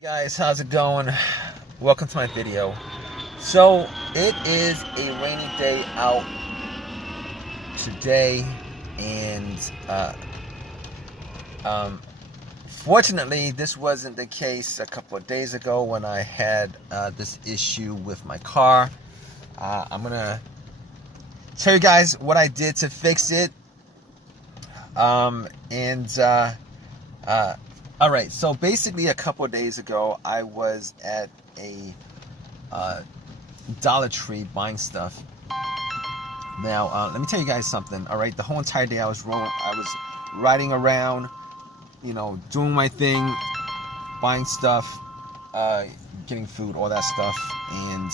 Guys, how's it going? Welcome to my video. So it is a rainy day out today, and um, fortunately this wasn't the case a couple of days ago when I had this issue with my car. I'm gonna tell you guys what I did to fix it. All right, so basically a couple of days ago, I was at a Dollar Tree buying stuff. Now, let me tell you guys something. All right, the whole entire day I was riding around, doing my thing, buying stuff, getting food, all that stuff, and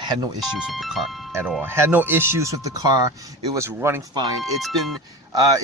had no issues with the car at all. Had no issues with the car. It was running fine.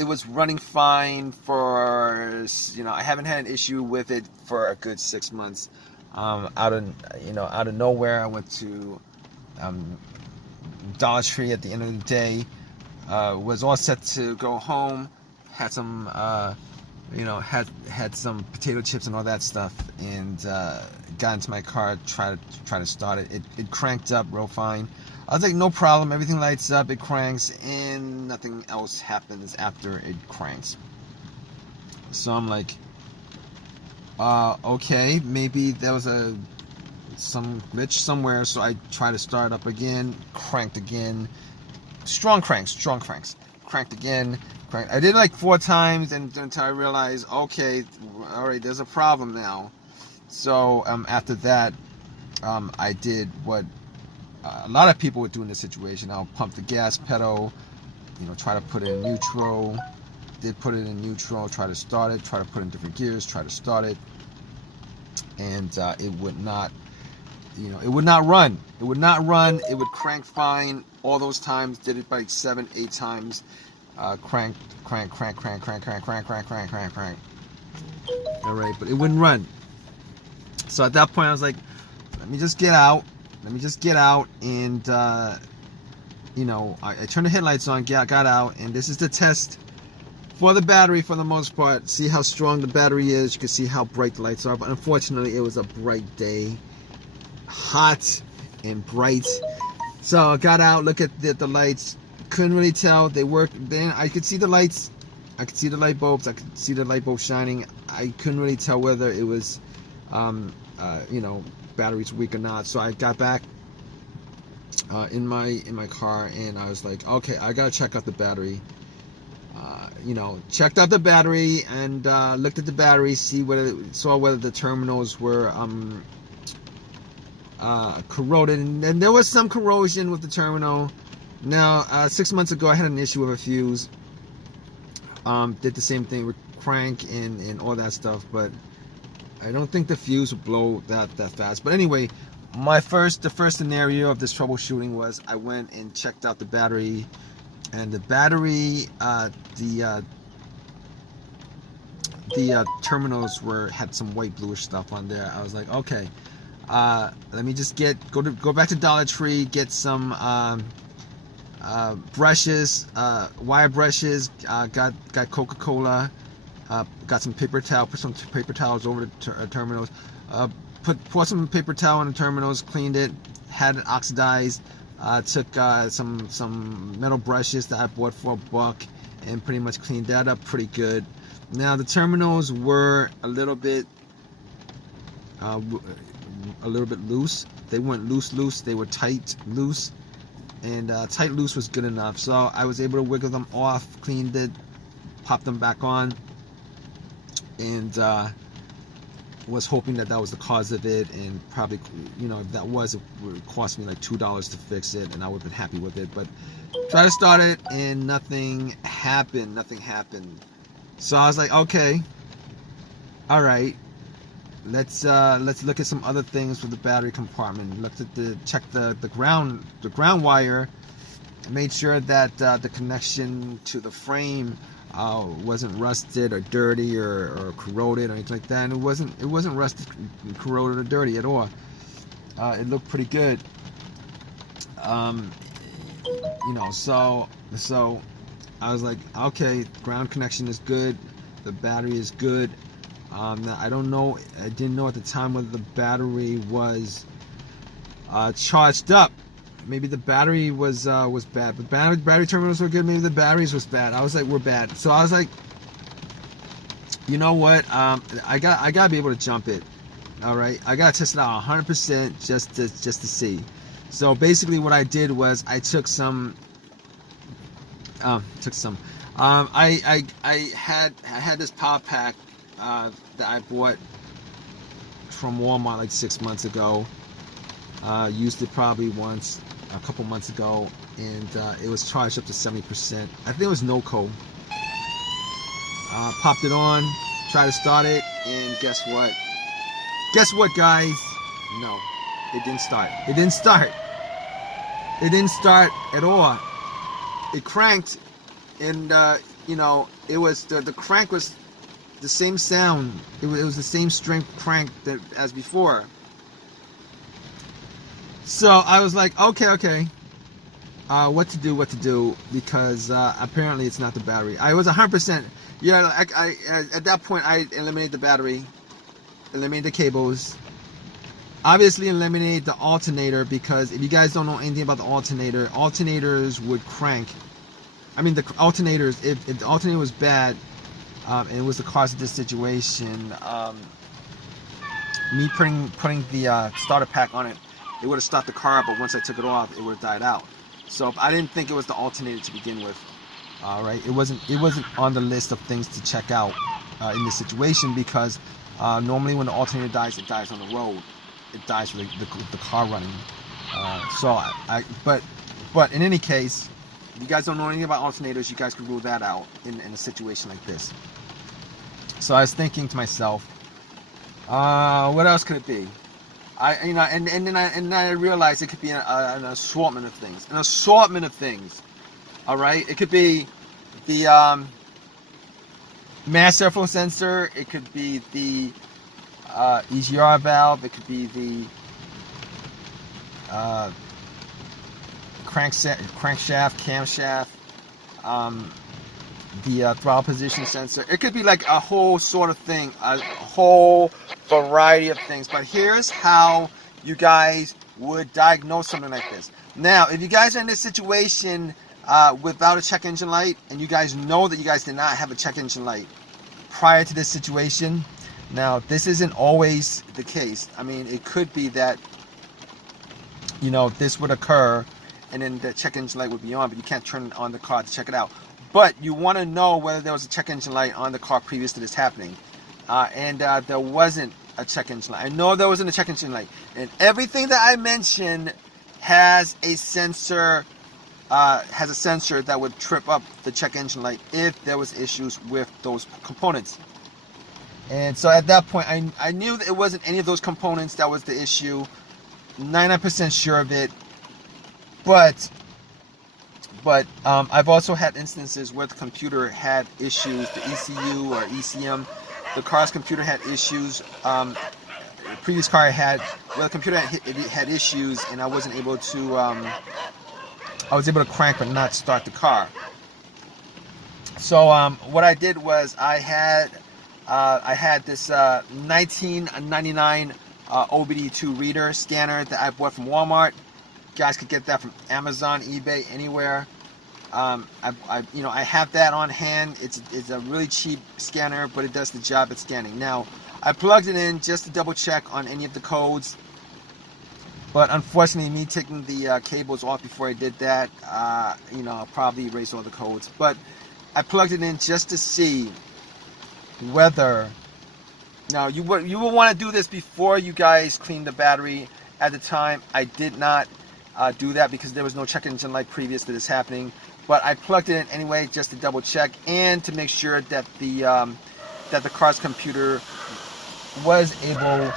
It was running fine for, I haven't had an issue with it for a good 6 months. Out of nowhere, I went to Dollar Tree at the end of the day. Was all set to go home. Had some, had some potato chips and all that stuff, and got into my car, try to start it. It cranked up real fine. I was like, no problem. Everything lights up, it cranks, and nothing else happens after it cranks. So I'm like, okay, maybe there was some glitch somewhere. So I try to start up again, cranked again, strong cranks, cranked again. I did it like 4 times, and until I realized, okay, all right, there's a problem now. So after that, I did what a lot of people would do in this situation. I'll pump the gas pedal, try to put it in neutral. Did put it in neutral, try to start it, try to put it in different gears, try to start it, and it would not, it would not run. It would not run. It would crank fine all those times. Did it by 7, 8 times. Crank. All right, but it wouldn't run. So at that point, I was like, let me just get out, and I turned the headlights on, got out, and this is the test for the battery for the most part. See how strong the battery is. You can see how bright the lights are, but unfortunately, it was a bright day, hot and bright. So I got out, look at the lights. Couldn't really tell. They worked. Then I could see the lights. I could see the light bulbs. I could see the light bulbs shining. I couldn't really tell whether it was, battery's weak or not. So I got back in my car, and I was like, okay, I gotta check out the battery. Checked out the battery and looked at the battery, saw whether the terminals were corroded, and there was some corrosion with the terminal. Now, 6 months ago, I had an issue with a fuse. Did the same thing with crank and all that stuff, but I don't think the fuse would blow that fast. But anyway, the first scenario of this troubleshooting was I went and checked out the battery, and the battery, the terminals had some white bluish stuff on there. I was like, okay, let me just go back to Dollar Tree, get some brushes, wire brushes, got Coca-Cola, got some paper towel, put some paper towels over the terminals, poured some paper towel on the terminals, cleaned it, had it oxidized, took some metal brushes that I bought for $1 and pretty much cleaned that up pretty good. Now the terminals were a little bit loose. They weren't loose, they were tight loose. And tight loose was good enough, so I was able to wiggle them off, cleaned it, popped them back on, and was hoping that was the cause of it. And probably, if that was, it would cost me like $2 to fix it, and I would have been happy with it. But tried to start it, and nothing happened. So I was like, okay, all right. Let's look at some other things with the battery compartment. Checked the ground wire. Made sure that the connection to the frame wasn't rusted or dirty or corroded or anything like that. And it wasn't rusted, corroded, or dirty at all. It looked pretty good. So I was like, okay, ground connection is good, the battery is good. Now, I don't know. I didn't know at the time whether the battery was charged up. Maybe the battery was bad, but battery terminals were good. Maybe the batteries was bad. I was like, we're bad. So I was like, you know what? I gotta be able to jump it. All right, I gotta test it out 100% just to see. So basically, what I did was I took some. I had this power pack that I bought from Walmart like 6 months ago. Used it probably once a couple months ago, and it was charged up to 70%. I think it was NOCO. Popped it on, tried to start it, and guess what? Guess what, guys? No, it didn't start. It didn't start. It didn't start at all. It cranked, and you know, it was the crank was the same sound. It was the same strength crank as before. So I was like, okay, what to do, because apparently it's not the battery. I was 100%. Yeah, I at that point I eliminated the battery, eliminated the cables, obviously eliminated the alternator, because if you guys don't know anything about the alternator, alternators would crank. I mean, the alternators, if the alternator was bad, and it was the cause of this situation, me putting the starter pack on it, it would have stopped the car, but once I took it off, it would have died out. So I didn't think it was the alternator to begin with. All right, it wasn't on the list of things to check out in this situation, because normally when the alternator dies, it dies on the road. It dies with the car running. But in any case, if you guys don't know anything about alternators, you guys can rule that out in a situation like this. So I was thinking to myself, what else could it be? Then I realized it could be an assortment of things. An assortment of things. All right, it could be the mass airflow sensor. It could be the EGR valve. It could be the crankshaft, camshaft, the throttle position sensor. It could be like a whole sort of thing, a whole variety of things. But here's how you guys would diagnose something like this. Now, if you guys are in this situation without a check engine light, and you guys know that you guys did not have a check engine light prior to this situation, now this isn't always the case. I mean, it could be that, you know, this would occur and then the check engine light would be on, but you can't turn on the car to check it out. But you want to know whether there was a check engine light on the car previous to this happening. And there wasn't a check engine light. I know there wasn't a check engine light. And everything that I mentioned has a sensor that would trip up the check engine light if there was issues with those components. And so at that point, I knew that it wasn't any of those components that was the issue. 99% sure of it. But I've also had instances where the computer had issues, the ECU or ECM. The car's computer had issues. The previous car I had, where the computer had issues, and I wasn't able to. I was able to crank but not start the car. So what I did was I had this 1999 OBD2 reader scanner that I bought from Walmart. You guys could get that from Amazon, eBay, anywhere. I have that on hand. It's a really cheap scanner, but it does the job at scanning. Now, I plugged it in just to double check on any of the codes, but unfortunately, me taking the cables off before I did that, I'll probably erase all the codes. But I plugged it in just to see whether. Now, you will want to do this before you guys clean the battery. At the time, I did not do that because there was no check engine light previous to this happening. But I plugged it in anyway just to double check and to make sure that the car's computer was able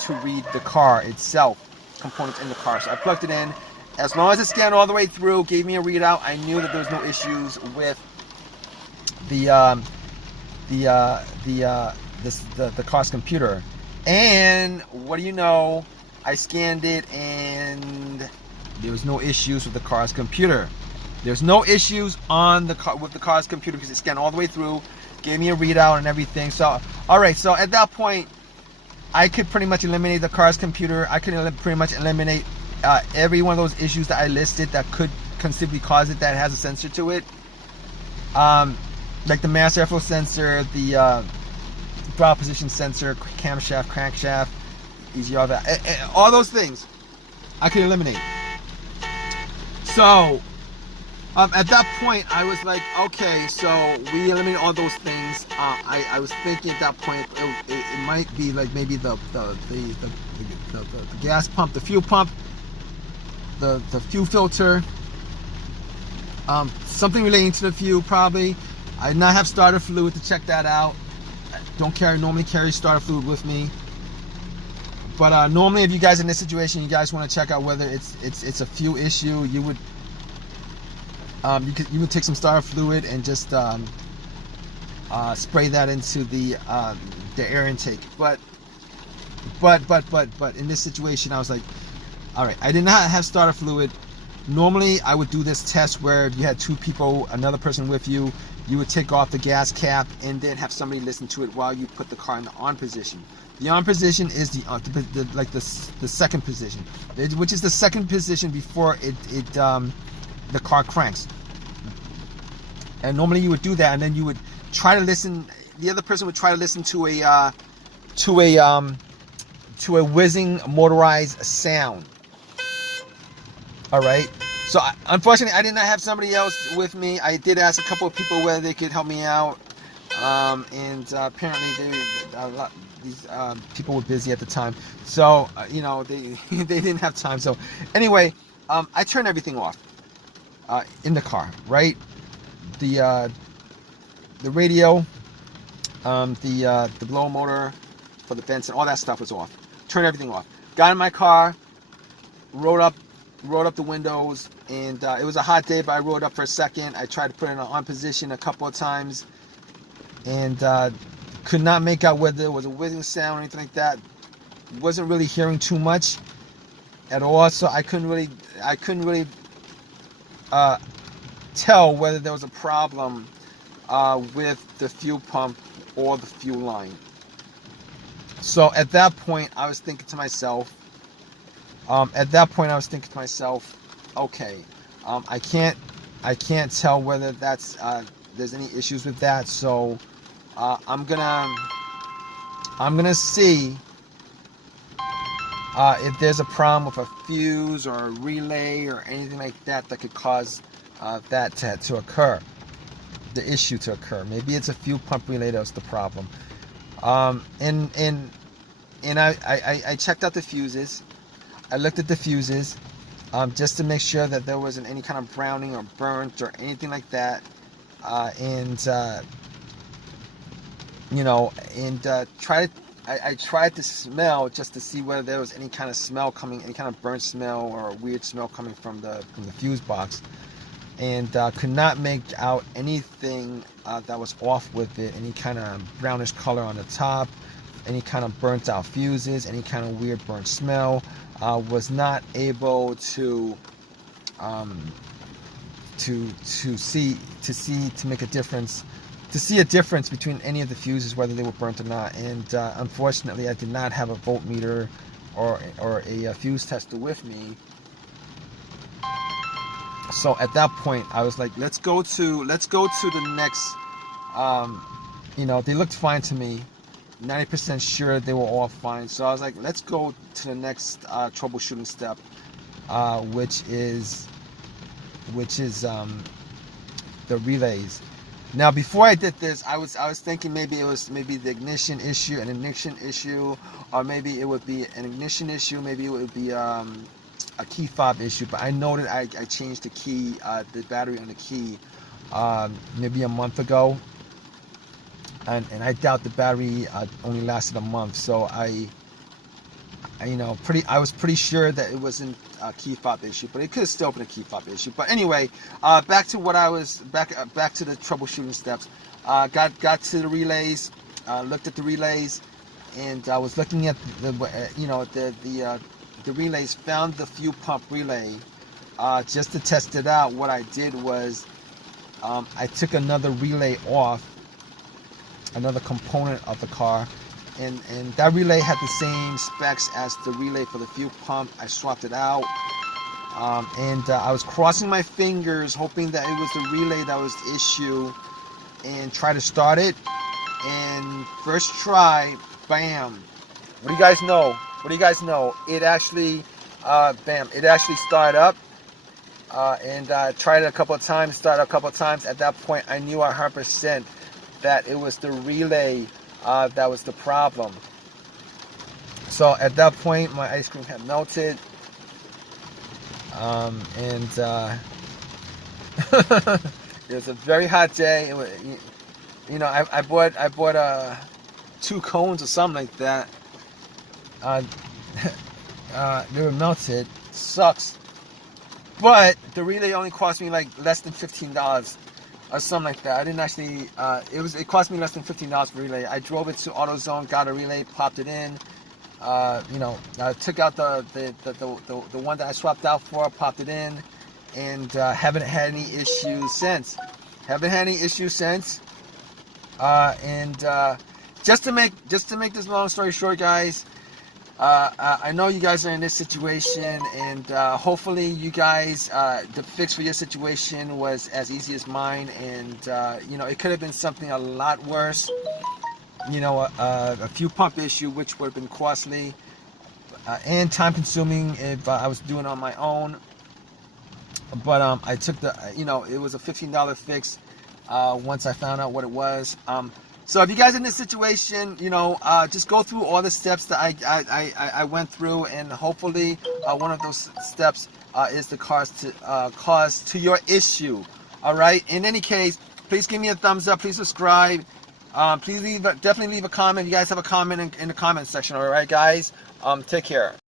to read the car itself, components in the car. So I plugged it in. As long as it scanned all the way through, gave me a readout, I knew that there was no issues with the car's computer. And what do you know? I scanned it and there was no issues with the car's computer. There's no issues on the car with the car's computer because it scanned all the way through, gave me a readout and everything. So, all right. So at that point, I could pretty much eliminate the car's computer. I could pretty much eliminate every one of those issues that I listed that could conceivably cause it that has a sensor to it. Like the mass airflow sensor, the throttle position sensor, camshaft, crankshaft, EGR, that, all those things I could eliminate. So at that point, I was like, okay, so we eliminate all those things. I was thinking at that point it might be like maybe the gas pump, the fuel pump, the fuel filter, something relating to the fuel probably. I did not have starter fluid to check that out. Don't normally carry starter fluid with me. But normally, if you guys are in this situation, you guys want to check out whether it's a fuel issue, you would take some starter fluid and just spray that into the air intake. But in this situation, I was like, all right, I did not have starter fluid. Normally, I would do this test where if you had two people, another person with you, you would take off the gas cap and then have somebody listen to it while you put the car in the on position. The on position is the second position, which is the second position before the car cranks. And normally you would do that, and then you would try to listen. The other person would try to listen to a whizzing motorized sound. All right. So unfortunately, I did not have somebody else with me. I did ask a couple of people whether they could help me out, and apparently these people were busy at the time. So they they didn't have time. So anyway, I turned everything off in the car. Right, the radio, the blower motor for the Benson, all that stuff was off. Turned everything off. Got in my car, rolled up the windows, and it was a hot day, but I rolled up for a second. I tried to put it in an on position a couple of times, and could not make out whether it was a whizzing sound or anything like that. Wasn't really hearing too much at all, so I couldn't really tell whether there was a problem with the fuel pump or the fuel line. So at that point, I was thinking to myself, okay, I can't tell whether that's there's any issues with that. So I'm gonna see if there's a problem with a fuse or a relay or anything like that that could cause that to occur, the issue to occur. Maybe it's a fuel pump relay that's the problem. And I checked out the fuses. I looked at the fuses just to make sure that there wasn't any kind of browning or burnt or anything like that. I tried to smell just to see whether there was any kind of smell coming, any kind of burnt smell or a weird smell coming from the fuse box, and could not make out anything that was off with it. Any kind of brownish color on the top, any kind of burnt out fuses, any kind of weird burnt smell. Was not able to make a difference, to see a difference between any of the fuses, whether they were burnt or not. And unfortunately, I did not have a voltmeter or a fuse tester with me. So at that point, I was like, let's go to the next. They looked fine to me. 90% sure they were all fine. So I was like, let's go to the next troubleshooting step, which is the relays. Now, before I did this, I was thinking maybe it was the ignition issue, or maybe it would be an ignition issue, maybe it would be a key fob issue. But I noted I changed the key, the battery on the key, maybe a month ago. And I doubt the battery only lasted a month, so I was pretty sure that it wasn't a key fob issue, but it could have still been a key fob issue. But anyway, back to what I was back to the troubleshooting steps. Got to the relays, looked at the relays, and I was looking at the relays. Found the fuel pump relay just to test it out, what I did was I took another relay off, another component of the car, and that relay had the same specs as the relay for the fuel pump. I swapped it out, and I was crossing my fingers hoping that it was the relay that was the issue, and try to start it, and first try, bam. What do you guys know? It actually bam, it actually started up, and I tried it a couple of times, started a couple of times. At that point I knew 100% that it was the relay that was the problem. So at that point my ice cream had melted, and it was a very hot day. It was, you know, I bought 2 cones or something like that. They were melted. Sucks. But the relay only cost me like less than $15 or something like that. I didn't actually. It cost me less than $15 for relay. I drove it to AutoZone, got a relay, popped it in. You know, I took out the one that I swapped out for, popped it in, and haven't had any issues since. And just to make this long story short, guys, I know you guys are in this situation, and hopefully you guys, the fix for your situation was as easy as mine, and you know, it could have been something a lot worse. You know, a fuel pump issue, which would have been costly and time consuming if I was doing it on my own. But I took you know, it was a $15 fix once I found out what it was. So if you guys are in this situation, you know, just go through all the steps that I went through, and hopefully one of those steps is the cause to your issue. All right. In any case, please give me a thumbs up. Please subscribe. Please definitely leave a comment. If you guys have a comment in the comment section. All right, guys. Take care.